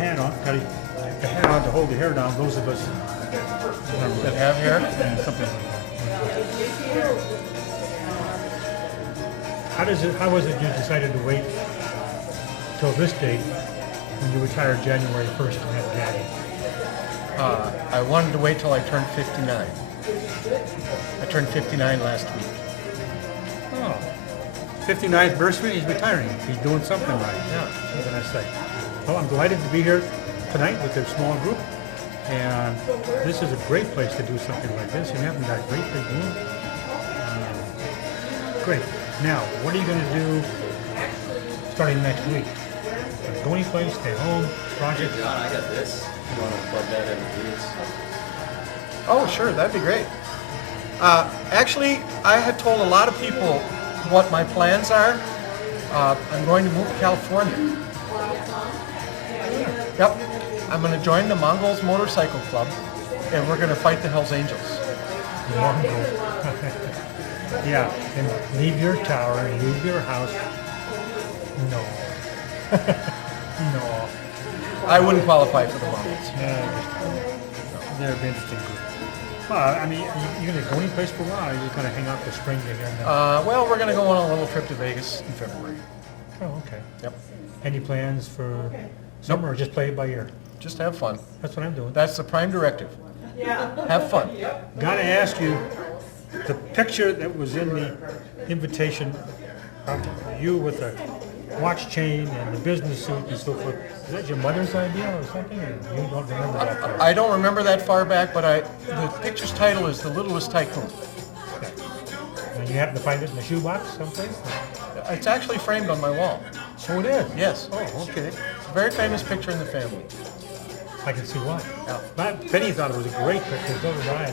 hat on, got the hat on to hold the hair down, those of us That have hair? and something like that. How was it you decided to wait till this date when you retired January 1st to have Daddy? I wanted to wait till I turned 59. I turned 59 last week. Oh, 59th birthday, he's retiring. He's doing something right. Yeah. What can I say? Well, I'm delighted to be here tonight with a small group. And this is a great place to do something like this. You haven't got a great big room. Great. Now, what are you going to do starting next week? Go any place, stay home, project? John, I got this. You want to plug that in, please? Oh, sure, that'd be great. Actually, I had told a lot of people what my plans are. I'm going to move to California. Yep. I'm going to join the Mongols Motorcycle Club, and we're going to fight the Hells Angels. Yeah, and leave your tower and leave your house. No. No. I wouldn't qualify for the Mongols. They're an interesting group. Well, I mean, you're going to go any place for a while, or you're going to hang out this spring again now? Well, we're going to go on a little trip to Vegas in February. Oh, okay. Yep. Any plans for summer, or just play it by ear? Just have fun. That's what I'm doing. That's the prime directive. Have fun. Gotta ask you, the picture that was in the invitation of you with the watch chain and the business suit and so forth, is that your mother's idea or something? Or you don't remember that far? I don't remember that far back, but the picture's title is The Littlest Tycoon. Okay. And you happen to find it in the shoebox someplace? It's actually framed on my wall. Oh, it is? Yes. Oh, okay. It's a very famous picture in the family. I can see why. Yeah. But Penny thought it was a great picture, so did I.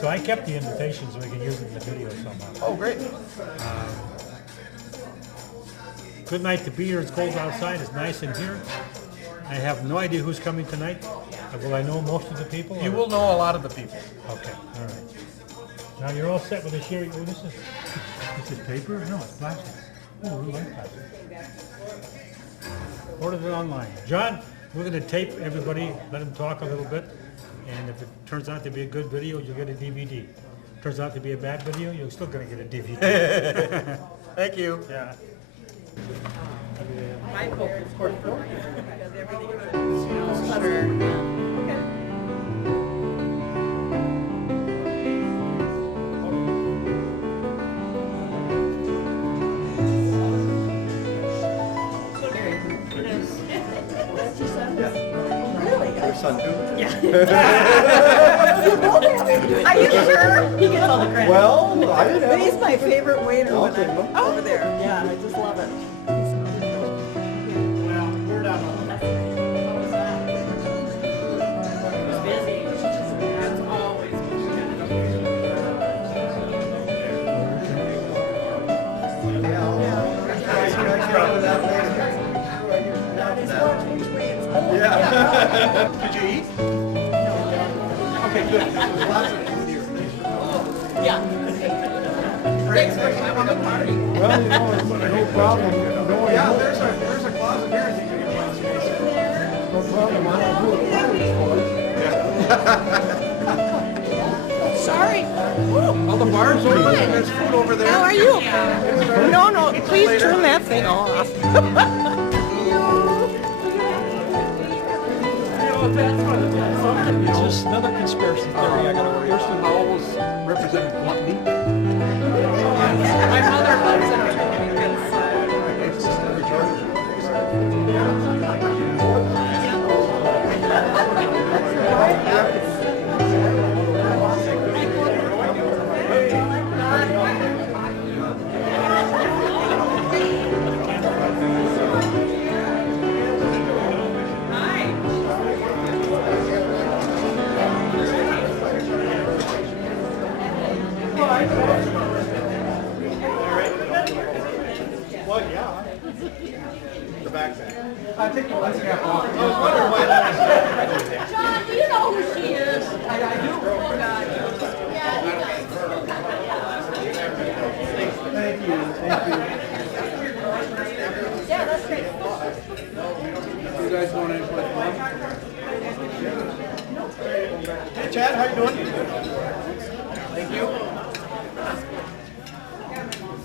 So I kept the invitation so we can use it in the video somehow. Oh, great. Good night to be here. It's cold outside. It's nice in here. I have no idea who's coming tonight. Will I know most of the people? You or- will know a lot of the people. Okay, all right. Now you're all set with the sherry. Oh, this is paper? No, it's plastic. Oh, I really like plastic. Ordered it online. John, we're going to tape everybody, let them talk a little bit, and if it turns out to be a good video, you'll get a DVD. Turns out to be a bad video, you're still going to get a DVD. Thank you. Yeah. Your son too? Are you sure? He gets all the credit. Well, I didn't But have he's my favorite waiter I'll when take I'm him. over there. Yeah, I just love it. Did you eat? Okay, good. There's lots of food here. Yeah. Thanks for coming to the party. Well, you know, it's no problem. Yeah, there's a closet here. I think you can find space. No problem. I don't do it. Sorry. All the bars open. There's food over there. How are you? No, please turn that thing off. It's just another conspiracy theory I gotta worry about. Thurston Howell was represented bluntly. My mother loves it because It's just a retarded. Well, yeah. The backpack. I think let's get off. I was wondering why that was. John, do you know who she is? I do. Oh, God. Thank you. Thank you. Yeah, that's great. You guys want to play fun? Chad, how you doing? Thank you.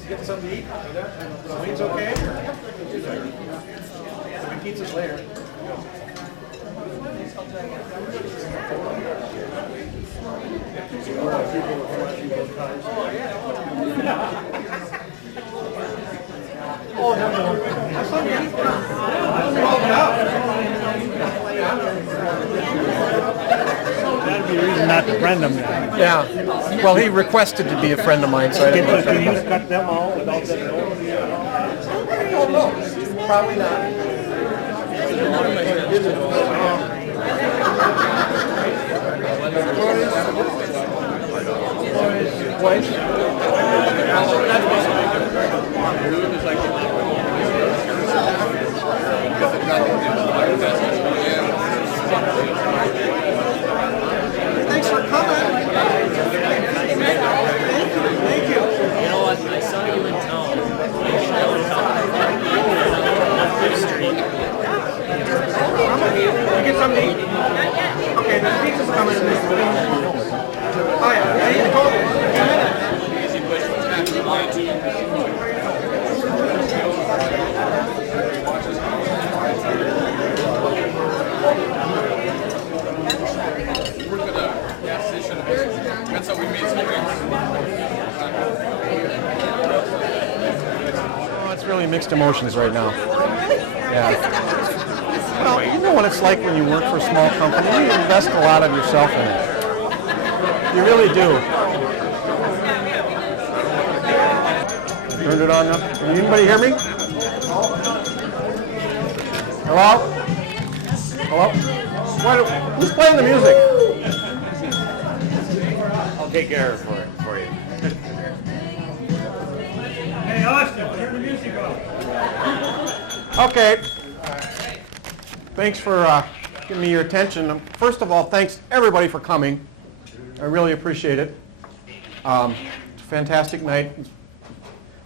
Get something to eat? Wayne's okay? There'll be pizzas later. Oh, no. I saw you. That'd be a reason not to friend them then. Yeah. Well, he requested to be a friend of mine, so I didn't know. Can you cut them all without them knowing? Oh, no. Probably not. Thanks for coming. Thank you. You know what? I saw you in town. You get something to eat? Okay, there's pizza's coming in this room. Oh yeah, I need to go. That's how we made some Oh, it's really mixed emotions right now. Yeah. Well, you know what it's like when you work for a small company. You invest a lot of yourself in it. You really do. Turned it on now. Can anybody hear me? Hello? Hello? Who's playing the music? I'll take care of it for you. Hey, Austin, turn the music off. Okay. Thanks for giving me your attention. First of all, thanks everybody for coming. I really appreciate it. It's a fantastic night.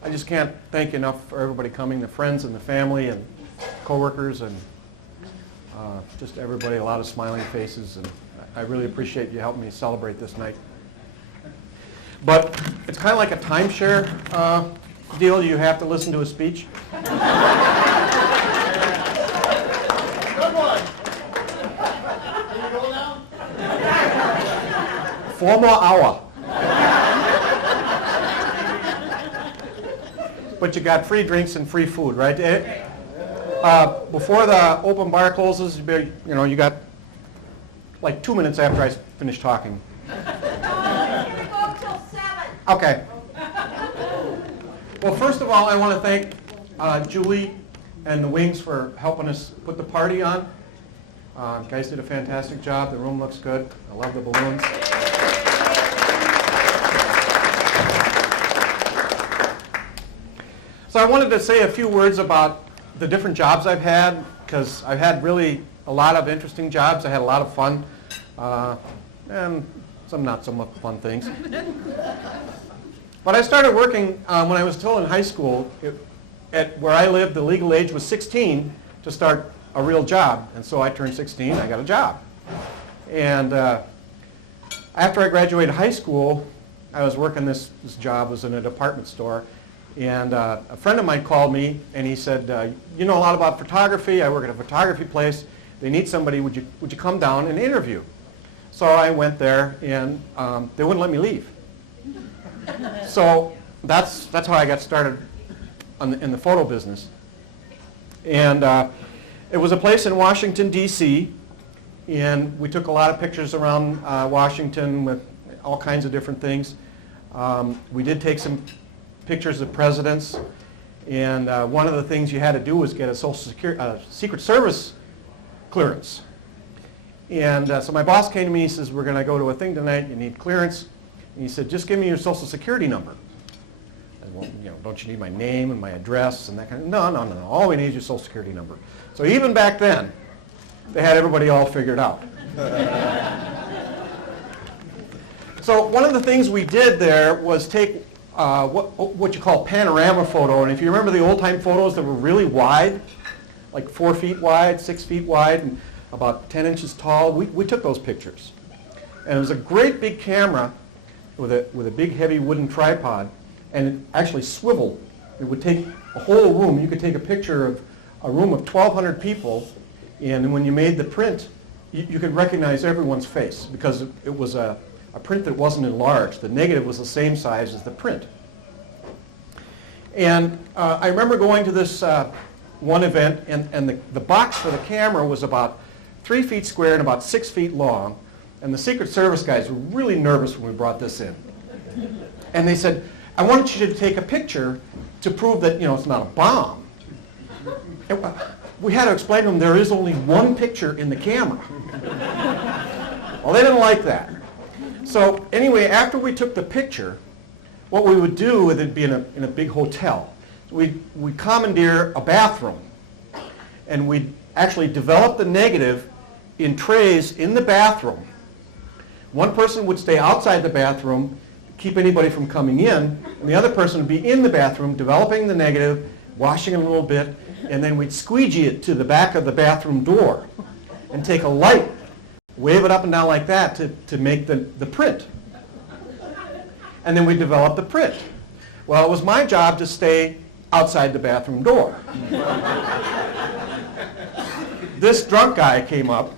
I just can't thank you enough for everybody coming, the friends and the family and coworkers and just everybody, a lot of smiling faces, and I really appreciate you helping me celebrate this night. But it's kind of like a timeshare deal. You have to listen to a speech. Good one. Can you go now? 4 more hours. But you got free drinks and free food, right? Before the open bar closes, you got like 2 minutes after I finish talking. Okay. Well, first of all, I want to thank Julie and the Wings for helping us put the party on. Guys did a fantastic job. The room looks good. I love the balloons. So I wanted to say a few words about the different jobs I've had, because I've had really a lot of interesting jobs. I had a lot of fun, and some not so much fun things. But I started working when I was still in high school. At where I lived, the legal age was 16 to start a real job. And so I turned 16, I got a job. And after I graduated high school, I was working this job was in a department store. And a friend of mine called me and he said, you know a lot about photography. I work at a photography place. They need somebody. Would you come down and interview? So I went there and they wouldn't let me leave. So that's how I got started in the photo business. And it was a place in Washington, D.C., and we took a lot of pictures around Washington with all kinds of different things. We did take some pictures of presidents, and one of the things you had to do was get a Social Security, Secret Service clearance. And so my boss came to me, he says, we're going to go to a thing tonight, you need clearance. And he said, just give me your Social Security number. I said, well, don't you need my name and my address and that kind of, no. All we need is your Social Security number. So even back then, they had everybody all figured out. So one of the things we did there was take what you call panorama photo. And if you remember the old-time photos that were really wide, like 4 feet wide, 6 feet wide, and about 10 inches tall, we took those pictures. And it was a great big camera with a big heavy wooden tripod, and it actually swiveled. It would take a whole room. You could take a picture of a room of 1,200 people, and when you made the print, you could recognize everyone's face because it was a print that wasn't enlarged. The negative was the same size as the print. And I remember going to this one event, and the box for the camera was about 3 feet square and about 6 feet long. And the Secret Service guys were really nervous when we brought this in. And they said, I want you to take a picture to prove that, it's not a bomb. And we had to explain to them there is only one picture in the camera. Well, they didn't like that. So anyway, after we took the picture, what we would do, it'd be in a big hotel. We'd commandeer a bathroom, and we'd actually develop the negative in trays in the bathroom. One person would stay outside the bathroom, keep anybody from coming in, and the other person would be in the bathroom developing the negative, washing it a little bit, and then we'd squeegee it to the back of the bathroom door and take a light, wave it up and down like that to make the print. And then we'd develop the print. Well, it was my job to stay outside the bathroom door. This drunk guy came up,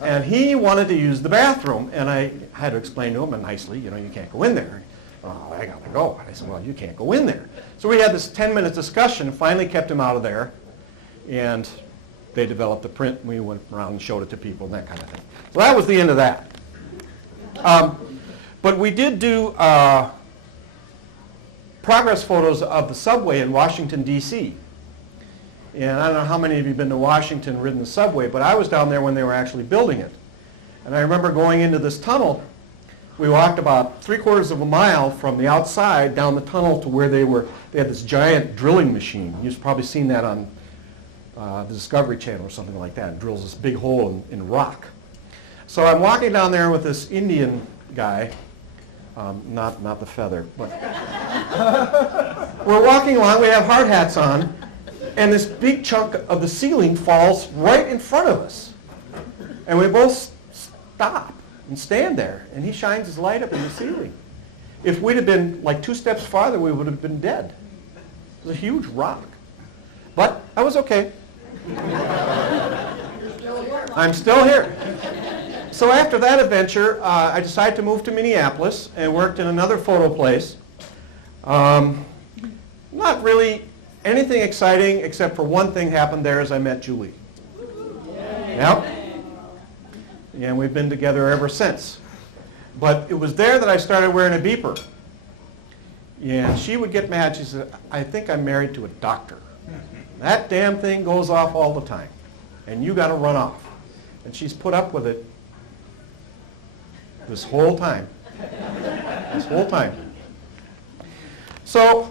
and he wanted to use the bathroom, and I had to explain to him nicely, you can't go in there. Oh, I gotta go. I said, well, you can't go in there. So we had this 10-minute discussion, and finally kept him out of there, and they developed the print, and we went around and showed it to people and that kind of thing. So that was the end of that. But we did do progress photos of the subway in Washington, D.C. And I don't know how many of you have been to Washington, ridden the subway, but I was down there when they were actually building it. And I remember going into this tunnel. We walked about 3/4 of a mile from the outside down the tunnel to where they had this giant drilling machine. You've probably seen that on the Discovery Channel or something like that. It drills this big hole in rock. So I'm walking down there with this Indian guy, not the feather, but we're walking along, we have hard hats on, and this big chunk of the ceiling falls right in front of us. And we both stop and stand there, and he shines his light up in the ceiling. If we'd have been like 2 steps farther, we would have been dead. It was a huge rock. But I was okay. I'm still here. So after that adventure, I decided to move to Minneapolis and worked in another photo place. Not really anything exciting, except for one thing happened there as I met Julie. Yep. And we've been together ever since. But it was there that I started wearing a beeper. And she would get mad. She said, I think I'm married to a doctor. That damn thing goes off all the time. And you got to run off. And she's put up with it this whole time. This whole time. So,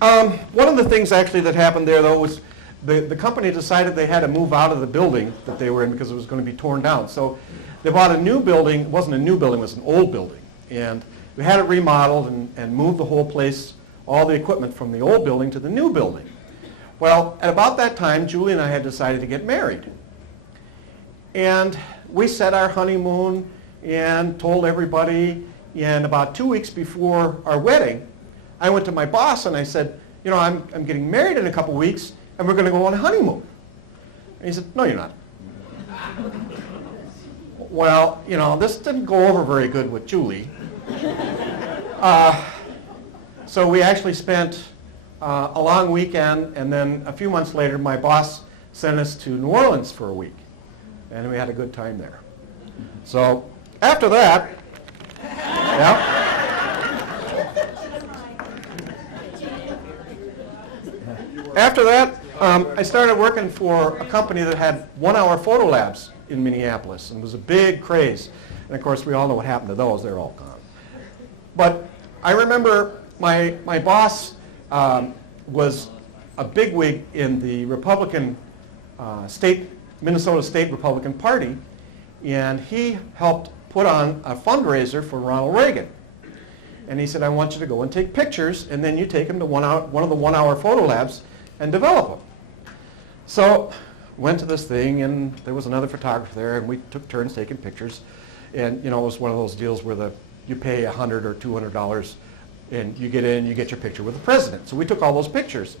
one of the things actually that happened there, though, was the company decided they had to move out of the building that they were in because it was going to be torn down. So they bought a new building. It wasn't a new building, it was an old building. And we had it remodeled and moved the whole place, all the equipment from the old building to the new building. Well, at about that time, Julie and I had decided to get married. And we set our honeymoon and told everybody. And about 2 weeks before our wedding, I went to my boss and I said, I'm getting married in a couple weeks and we're going to go on a honeymoon. And he said, no, you're not. Well, this didn't go over very good with Julie. So we actually spent a long weekend, and then a few months later, my boss sent us to New Orleans for a week. And we had a good time there. So after that, I started working for a company that had 1-hour photo labs in Minneapolis, and it was a big craze. And of course, we all know what happened to those. They're all gone. But I remember my boss was a bigwig in the Republican Minnesota State Republican Party, and he helped put on a fundraiser for Ronald Reagan. And he said, I want you to go and take pictures, and then you take them to one of the 1-hour photo labs and develop them. So went to this thing, and there was another photographer there, and we took turns taking pictures. And it was one of those deals where you pay $100 or $200 and you get in, you get your picture with the president. So we took all those pictures.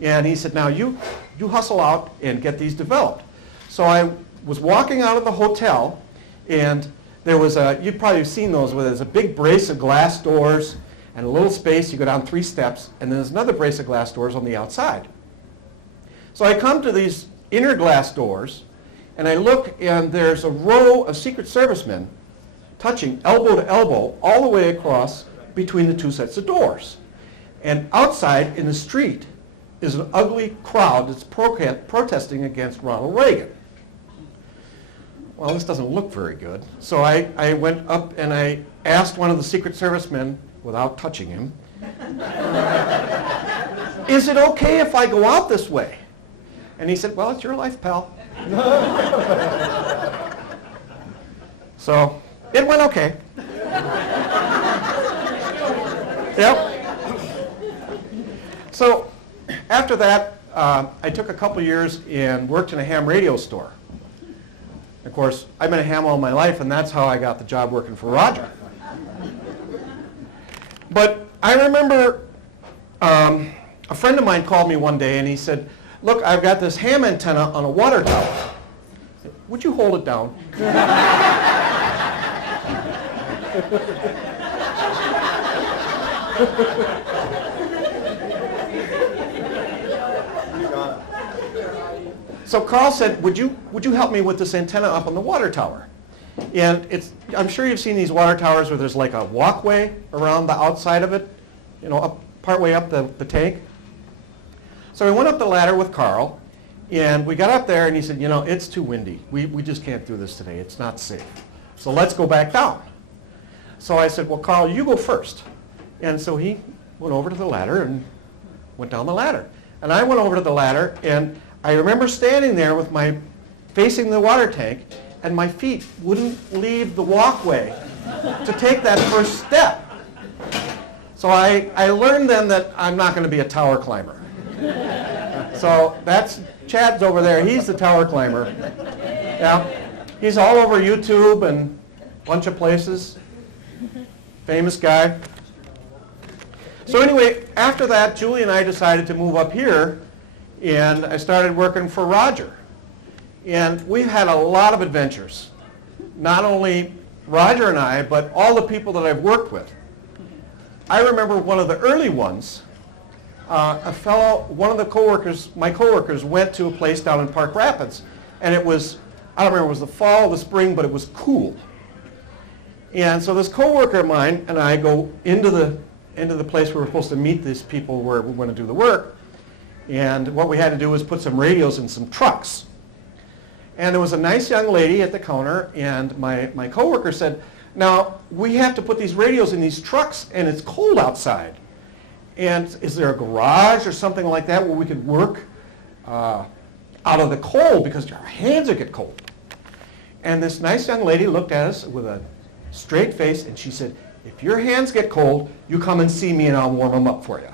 And he said, now you hustle out and get these developed. So I was walking out of the hotel, and there was you've probably seen those, where there's a big brace of glass doors and a little space. You go down 3 steps, and then there's another brace of glass doors on the outside. So I come to these inner glass doors, and I look, and there's a row of Secret Servicemen touching elbow to elbow all the way across between the 2 sets of doors. And outside in the street is an ugly crowd that's protesting against Ronald Reagan. Well, this doesn't look very good. So I went up and I asked one of the Secret Servicemen, without touching him, is it okay if I go out this way? And he said, well, it's your life, pal. So it went okay. Yep. So after that, I took a couple years and worked in a ham radio store. Of course, I've been a ham all my life, and that's how I got the job working for Roger. But I remember a friend of mine called me one day, and he said, look, I've got this ham antenna on a water tower. I said, would you hold it down? So Carl said, would you help me with this antenna up on the water tower? And I'm sure you've seen these water towers where there's like a walkway around the outside of it, partway up the tank. So I went up the ladder with Carl, and we got up there, and he said, it's too windy. We just can't do this today. It's not safe. So let's go back down. So I said, well, Carl, you go first. And so he went over to the ladder and went down the ladder. And I went over to the ladder, and I remember standing there with facing the water tank, and my feet wouldn't leave the walkway to take that first step. So I learned then that I'm not going to be a tower climber. So that's Chad's over there. He's the tower climber. Yeah, he's all over YouTube and a bunch of places. Famous guy. So anyway, after that, Julie and I decided to move up here, and I started working for Roger. And we've had a lot of adventures. Not only Roger and I, but all the people that I've worked with. I remember one of the early ones, one of the my coworkers went to a place down in Park Rapids, and it was, I don't remember, it was the fall or the spring, but it was cool. And so this coworker of mine and I go into the place where we're supposed to meet these people where we want to do the work. And what we had to do was put some radios in some trucks. And there was a nice young lady at the counter, and my coworker said, now, we have to put these radios in these trucks, and it's cold outside. And is there a garage or something like that where we could work out of the cold, because our hands would get cold? And this nice young lady looked at us with a straight face, and she said, if your hands get cold, you come and see me, and I'll warm them up for you.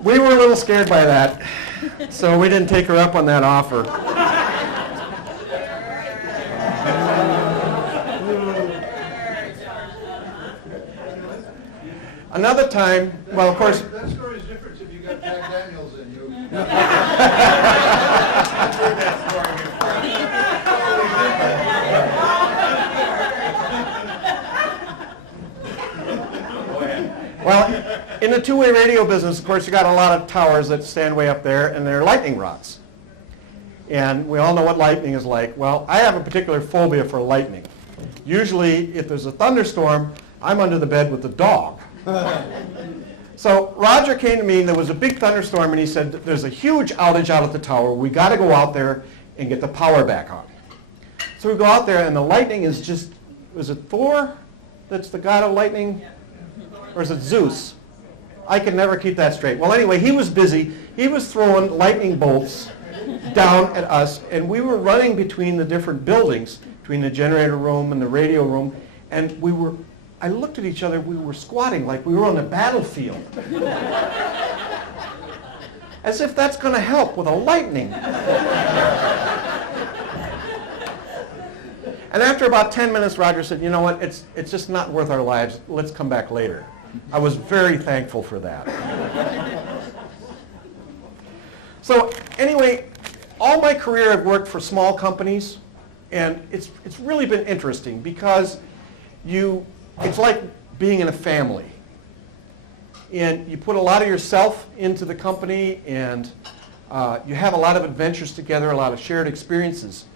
We were a little scared by that, so we didn't take her up on that offer. Another time, well, of course... That story's different if you got Jack Daniels in you. Well, in the two-way radio business, of course, you got a lot of towers that stand way up there, and they're lightning rods. And we all know what lightning is like. Well, I have a particular phobia for lightning. Usually, if there's a thunderstorm, I'm under the bed with the dog. So Roger came to me, and there was a big thunderstorm, and he said, there's a huge outage out at the tower. We got to go out there and get the power back on. So we go out there, and the lightning is just, is it Thor that's the god of lightning? Or is it Zeus? I can never keep that straight. Well, anyway, he was busy. He was throwing lightning bolts down at us, and we were running between the different buildings, between the generator room and the radio room, and I looked at each other, we were squatting like we were on a battlefield. As if that's going to help with a lightning. And after about 10 minutes, Roger said, you know what, it's just not worth our lives. Let's come back later. I was very thankful for that. So anyway, all my career I've worked for small companies, and it's really been interesting because it's like being in a family. And you put a lot of yourself into the company, and you have a lot of adventures together, a lot of shared experiences.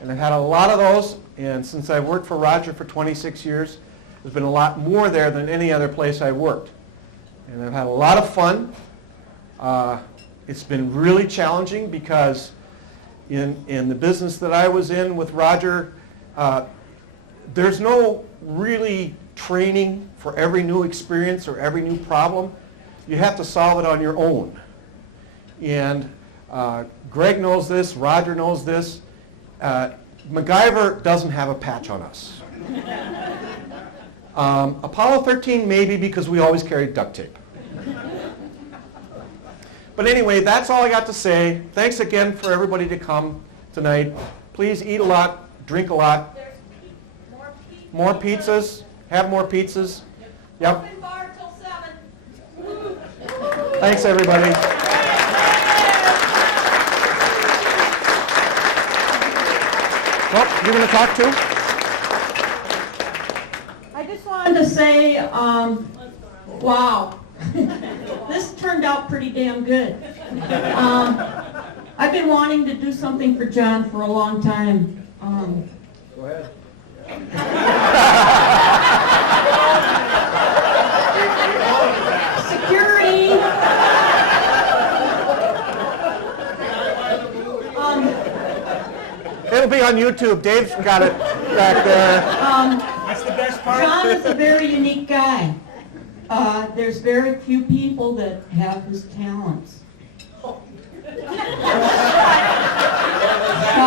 And I've had a lot of those, and since I've worked for Roger for 26 years, there's been a lot more there than any other place I worked. And I've had a lot of fun. It's been really challenging because in the business that I was in with Roger, there's no really training for every new experience or every new problem. You have to solve it on your own. And Greg knows this, Roger knows this. MacGyver doesn't have a patch on us. Apollo 13 maybe, because we always carried duct tape. But anyway, that's all I got to say. Thanks again for everybody to come tonight. Please eat a lot, drink a lot. More pizzas. Have more pizzas. Yep. Open bar till 7. Thanks, everybody. Well, you're going to talk too? I just wanted to say, wow, this turned out pretty damn good. I've been wanting to do something for John for a long time. Go ahead. Security. It'll be on YouTube. Dave's got it back there. That's the best part. John is a very unique guy. There's very few people that have his talents. Shut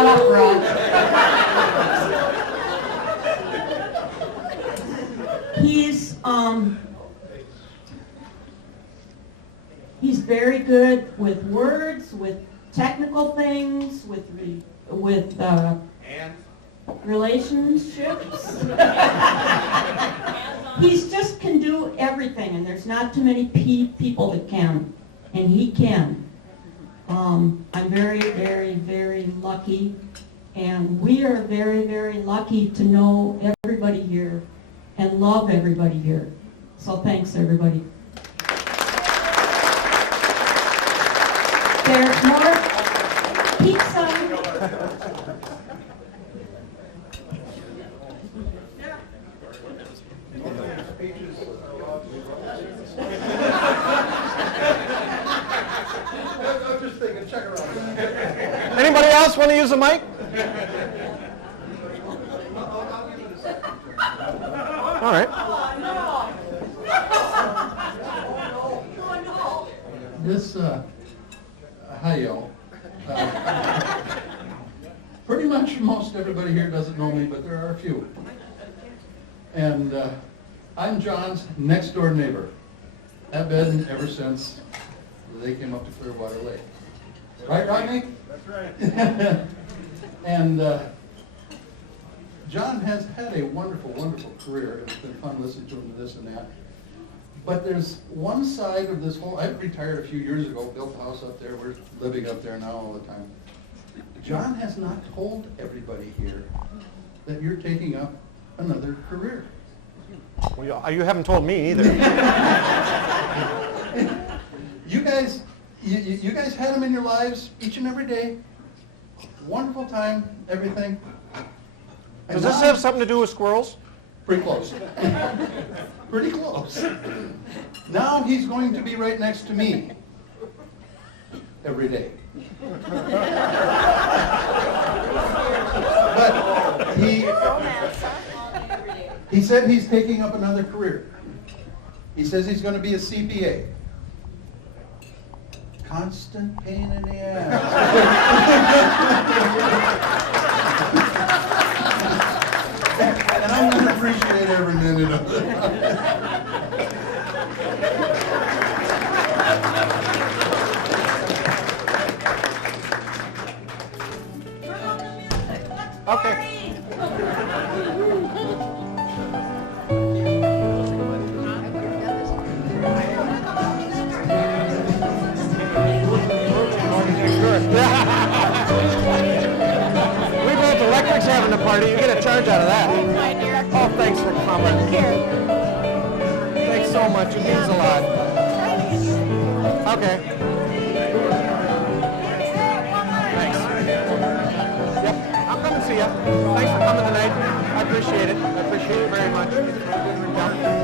up, Rod. He's very good with words, with technical things, with relationships. He's just can do everything, and there's not too many people that can, and he can. I'm very, very, very lucky, and we are very, very lucky to know everybody here and love everybody here. So thanks, everybody. There's more pizza. I'm just thinking, check her out. Anybody else want to use a mic? All right. This, hi y'all. Pretty much most everybody here doesn't know me, but there are a few. And I'm John's next door neighbor. I've been ever since they came up to Clearwater Lake. Right, Rodney? That's right. And John has had a wonderful, wonderful career. It's been fun listening to him to this and that. But there's one side of this whole, I retired a few years ago, built a house up there, we're living up there now all the time. John has not told everybody here that you're taking up another career. Well, you haven't told me either. You guys had them in your lives each and every day. Wonderful time, everything. And Does this have something to do with squirrels? Pretty close. Pretty close. Now he's going to be right next to me every day. But he said he's taking up another career. He says he's going to be a CPA. constant pain in the ass. And I'm going to appreciate every minute of it. Okay. We both electrics having a party. You get a charge out of that. Oh, thanks for coming. Thanks so much. It means a lot. Okay. Thanks. Yep. I'll come and see you. Thanks for coming tonight. I appreciate it. I appreciate it very much. Yep.